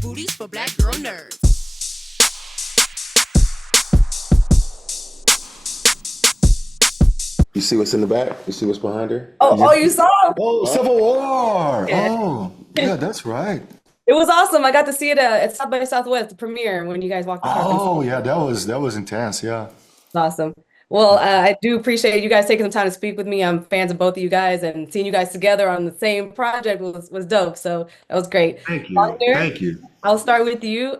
booties for black girl nerds. You see what's in the back? You see what's behind her? Oh, you saw? Oh, Civil War. Yeah. Oh, yeah, that's right. It was awesome. I got to see it at South by Southwest, the premiere, when you guys walked the park. Oh, yeah, that was intense. Yeah. Awesome. Well, I do appreciate you guys taking some time to speak with me. I'm fans of both of you guys, and seeing you guys together on the same project was dope. So that was great. Thank you. Wagner, Thank you. I'll start with you.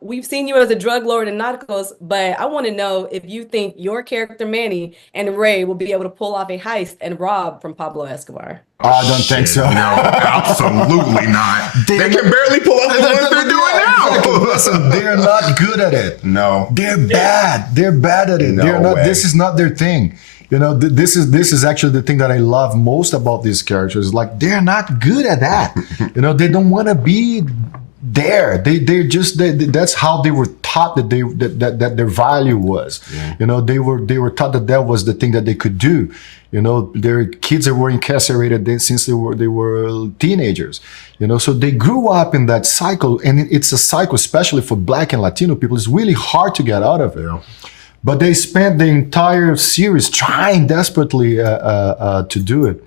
We've seen you as a drug lord in Narcos, but I want to know if you think your character Manny and Ray will be able to pull off a heist and rob from Pablo Escobar. I don't think so. No, absolutely not. They can barely pull off the ones they're doing now. Listen, they're not good at it. No, They're bad. They're bad at it. No They're not. way. This is not their thing. You know, this is actually the thing that I love most about these characters. Like, they're not good at that. You know, they don't want to be there. That's how they were taught that their value was. Yeah. You know, they were taught that was the thing that they could do. You know, their kids that were incarcerated since they were teenagers. You know, so they grew up in that cycle, and it's a cycle, especially for Black and Latino people. It's really hard to get out of it. Yeah. But they spent the entire series trying desperately to do it.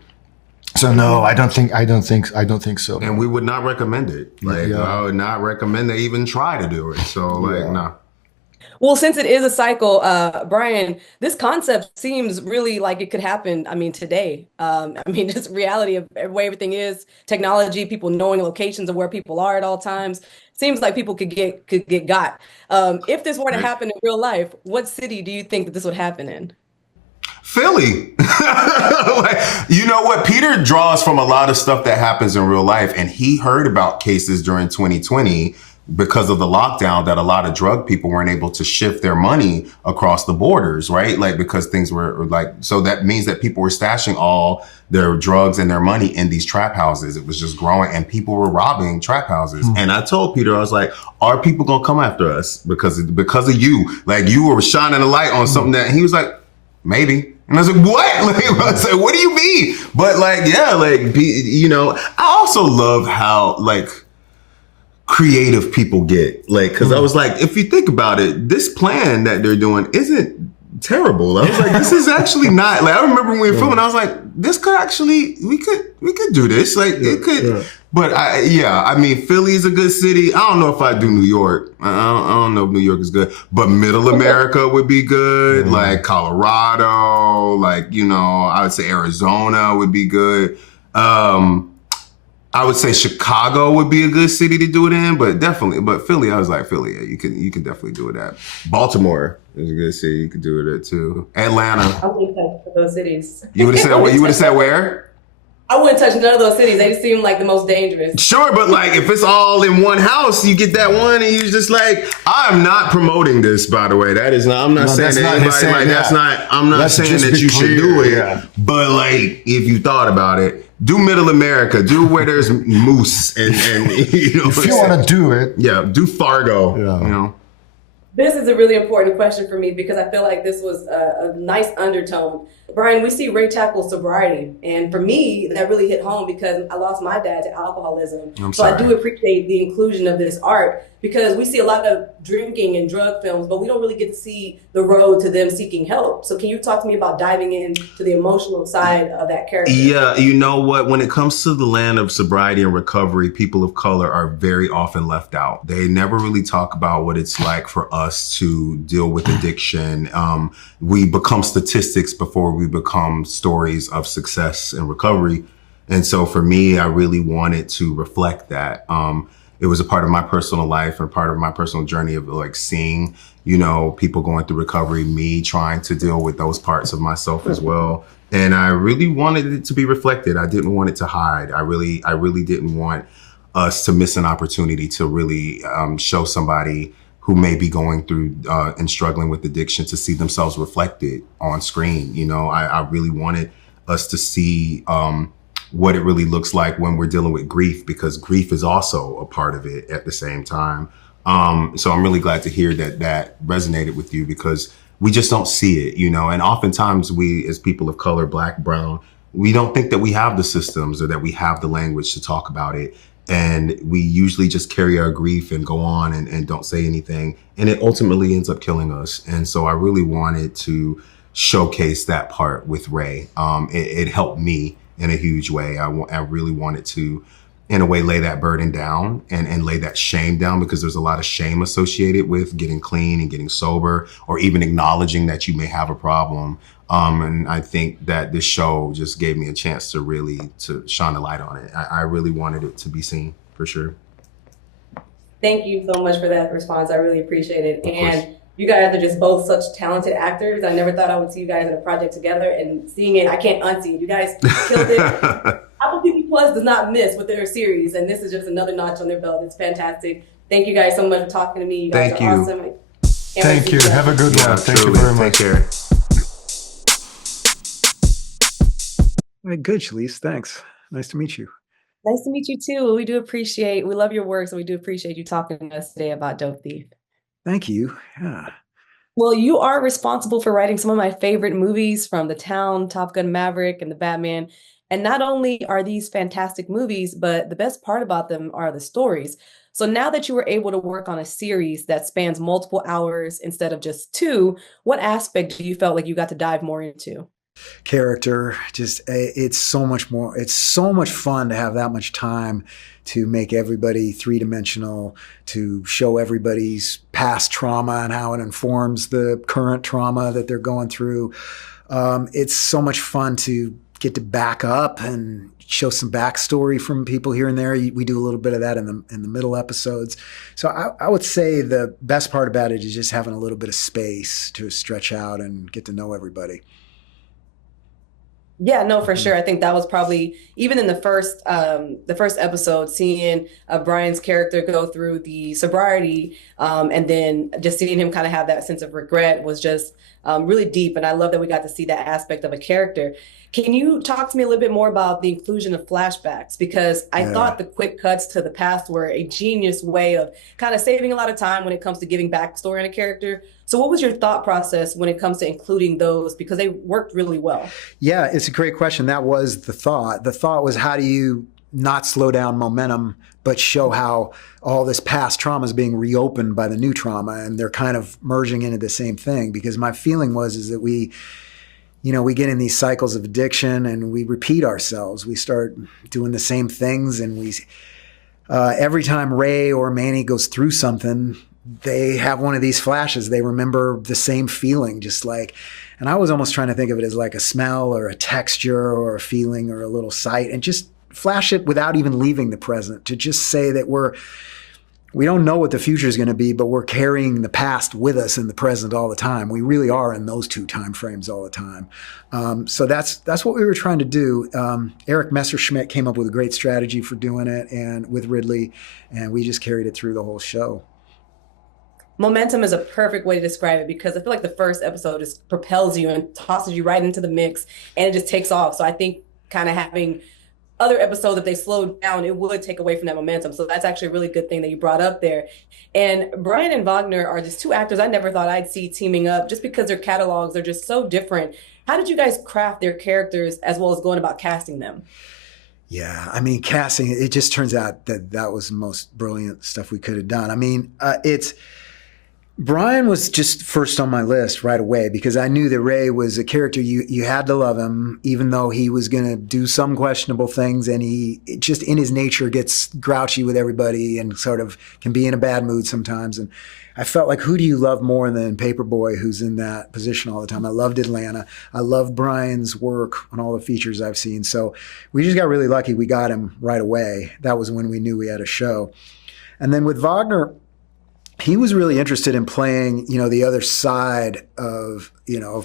So no, I don't think so. And we would not recommend it. Like, I would not recommend they even try to do it. So, like, no. Well, since it is a cycle, Brian, this concept seems really like it could happen, I mean, today. I mean, just reality of the way everything is, technology, people knowing locations of where people are at all times. Seems like people could get got. If this were to happen in real life, what city do you think that this would happen in? Philly. Like, you know what? Peter draws from a lot of stuff that happens in real life, and he heard about cases during 2020 because of the lockdown that a lot of drug people weren't able to shift their money across the borders, right? Like, because things were like, so that means that people were stashing all their drugs and their money in these trap houses. It was just growing, and people were robbing trap houses. And I told Peter, I was like, are people gonna come after us because of you? Like, you were shining a light on something that, he was like, maybe. And I was like, what? Like, I was like, what do you mean? But like, yeah, like, you know, I also love how, like, creative people get, like, because I was like, if you think about it, this plan that they're doing isn't terrible. I was like, this is actually not, like, I remember when we were filming, I was like, this could actually, we could do this, like, it could. But I mean, Philly's a good city. I don't know if I do New York. I don't know if New York is good, but Middle America would be good. Like Colorado, like, you know, I would say Arizona would be good. I would say Chicago would be a good city to do it in, but Philly, I was like, Philly, yeah, you can definitely do it at. Baltimore is a good city, you could do it at too. Atlanta. I wouldn't touch those cities. You would have said where? I wouldn't touch none of those cities. They seem like the most dangerous. Sure, but like, if it's all in one house, you get that one, and you're just like, I'm not promoting this, by the way. That is not. I'm not saying that anybody, like, that's not. I'm not saying that you should do it. Yeah. But like, if you thought about it, do Middle America. Do where there's moose and you know. If you want to do it, yeah, do Fargo. Yeah. You know. This is a really important question for me because I feel like this was a nice undertone. Brian, we see Ray tackle sobriety. And for me, that really hit home because I lost my dad to alcoholism. So I do appreciate the inclusion of this art because we see a lot of drinking and drug films, but we don't really get to see the road to them seeking help. So can you talk to me about diving into the emotional side of that character? Yeah, you know what? When it comes to the land of sobriety and recovery, people of color are very often left out. They never really talk about what it's like for us to deal with addiction. We become statistics before we become stories of success and recovery. And so for me, I really wanted to reflect that. It was a part of my personal life and part of my personal journey of like seeing, you know, people going through recovery, me trying to deal with those parts of myself as well. And I really wanted it to be reflected. I didn't want it to hide. I really didn't want us to miss an opportunity to really show somebody who may be going through and struggling with addiction to see themselves reflected on screen. You know, I really wanted us to see what it really looks like when we're dealing with grief, because grief is also a part of it at the same time. So I'm really glad to hear that resonated with you because we just don't see it, you know, and oftentimes we as people of color, Black, brown, we don't think that we have the systems or that we have the language to talk about it. And we usually just carry our grief and go on and don't say anything. And it ultimately ends up killing us. And so I really wanted to showcase that part with Ray. It helped me in a huge way. I really wanted to, in a way, lay that burden down and lay that shame down, because there's a lot of shame associated with getting clean and getting sober, or even acknowledging that you may have a problem. And I think that this show just gave me a chance to really to shine a light on it. I really wanted it to be seen, for sure. Thank you so much for that response. I really appreciate it. Of course. And you guys are just both such talented actors. I never thought I would see you guys in a project together, and seeing it, I can't unsee it. You guys killed it. Apple TV Plus does not miss with their series, and this is just another notch on their belt. It's fantastic. Thank you guys so much for talking to me. You guys Thank are you. awesome. Thank you. Have a good Yeah, one. Thank you truly. very much. Take care. Good, Chalice. Thanks. Nice to meet you. Nice to meet you too. We love your work, so we do appreciate you talking to us today about Dope Thief. Thank you. Yeah. Well, you are responsible for writing some of my favorite movies, from The Town, Top Gun Maverick, and The Batman. And not only are these fantastic movies, but the best part about them are the stories. So now that you were able to work on a series that spans multiple hours instead of just two, what aspect do you felt like you got to dive more into? Character, just it's so much more. It's so much fun to have that much time to make everybody three-dimensional, to show everybody's past trauma and how it informs the current trauma that they're going through. It's so much fun to get to back up and show some backstory from people here and there. We do a little bit of that in the middle episodes. So I would say the best part about it is just having a little bit of space to stretch out and get to know everybody. Yeah, no, for sure. I think that was probably, even in the first episode, seeing Brian's character go through the sobriety, and then just seeing him kind of have that sense of regret was just really deep. And I love that we got to see that aspect of a character. Can you talk to me a little bit more about the inclusion of flashbacks? Because I thought the quick cuts to the past were a genius way of kind of saving a lot of time when it comes to giving backstory on a character. So what was your thought process when it comes to including those? Because they worked really well. Yeah, it's a great question. That was the thought. The thought was, how do you not slow down momentum, but show how all this past trauma is being reopened by the new trauma, and they're kind of merging into the same thing? Because my feeling is that we get in these cycles of addiction and we repeat ourselves. We start doing the same things, and every time Ray or Manny goes through something, they have one of these flashes. They remember the same feeling, and I was almost trying to think of it as like a smell or a texture or a feeling or a little sight, and just flash it without even leaving the present, to just say that we don't know what the future is going to be, but we're carrying the past with us in the present all the time. We really are in those two time frames all the time. So that's what we were trying to do. Eric Messerschmidt came up with a great strategy for doing it, and with Ridley, and we just carried it through the whole show. Momentum is a perfect way to describe it, because I feel like the first episode just propels you and tosses you right into the mix, and it just takes off. So I think kind of having other episodes, if they slowed down, it would take away from that momentum. So that's actually a really good thing that you brought up there. And Brian and Wagner are just two actors I never thought I'd see teaming up, just because their catalogs are just so different. How did you guys craft their characters as well as going about casting them? Yeah, I mean, casting, it just turns out that was the most brilliant stuff we could have done. I mean, Brian was just first on my list right away, because I knew that Ray was a character you had to love him, even though he was going to do some questionable things, and he just in his nature gets grouchy with everybody and sort of can be in a bad mood sometimes. And I felt like, who do you love more than Paperboy, who's in that position all the time? I loved Atlanta. I loved Brian's work on all the features I've seen. So we just got really lucky. We got him right away. That was when we knew we had a show. And then with Wagner, he was really interested in playing, the other side of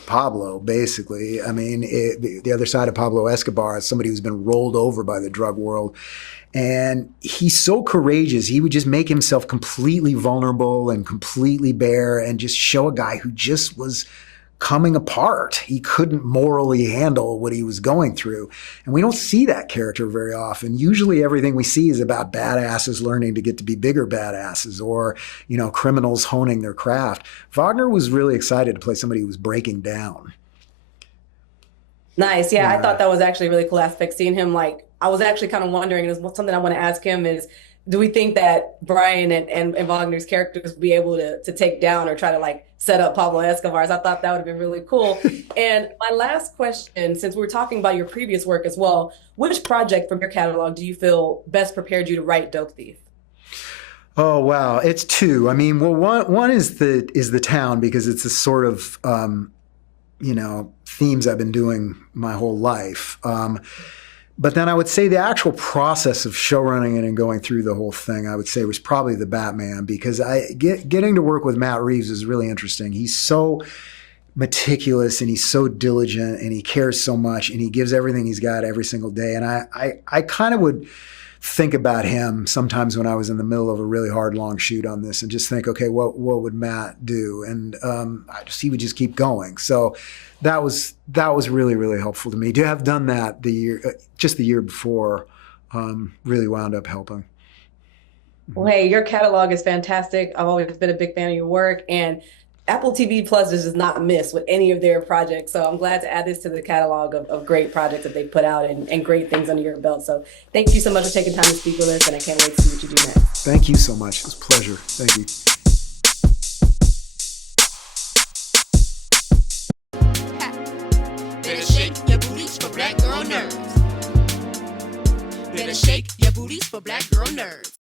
Pablo, basically. I mean, the other side of Pablo Escobar is somebody who's been rolled over by the drug world. And he's so courageous. He would just make himself completely vulnerable and completely bare, and just show a guy who just was coming apart. He couldn't morally handle what he was going through. And we don't see that character very often. Usually everything we see is about badasses learning to get to be bigger badasses, or, criminals honing their craft. Wagner was really excited to play somebody who was breaking down. Nice. Yeah, I thought that was actually a really cool aspect, seeing him I was actually kind of wondering, and it's something I want to ask him is, do we think that Brian and Wagner's characters would be able to take down or try to like set up Pablo Escobar's? I thought that would have been really cool. And my last question, since we're talking about your previous work as well, which project from your catalog do you feel best prepared you to write Dope Thief? Oh wow, it's two. I mean, well, one is the town, because it's a sort of themes I've been doing my whole life. But then I would say the actual process of showrunning it and going through the whole thing, I would say, was probably the Batman, because getting to work with Matt Reeves is really interesting. He's so meticulous and he's so diligent and he cares so much and he gives everything he's got every single day. And I kind of would think about him sometimes when I was in the middle of a really hard, long shoot on this and just think, okay, what would Matt do? And he would just keep going. So that was really, really helpful to me. To have done that the year before really wound up helping. Well, hey, your catalog is fantastic. I've always been a big fan of your work, and Apple TV Plus does not miss with any of their projects. So I'm glad to add this to the catalog of great projects that they put out and great things under your belt. So thank you so much for taking time to speak with us, and I can't wait to see what you do next. Thank you so much. It was a pleasure. Thank you. Better shake your booties for black girl nerds. Better shake your booties for black girl nerds.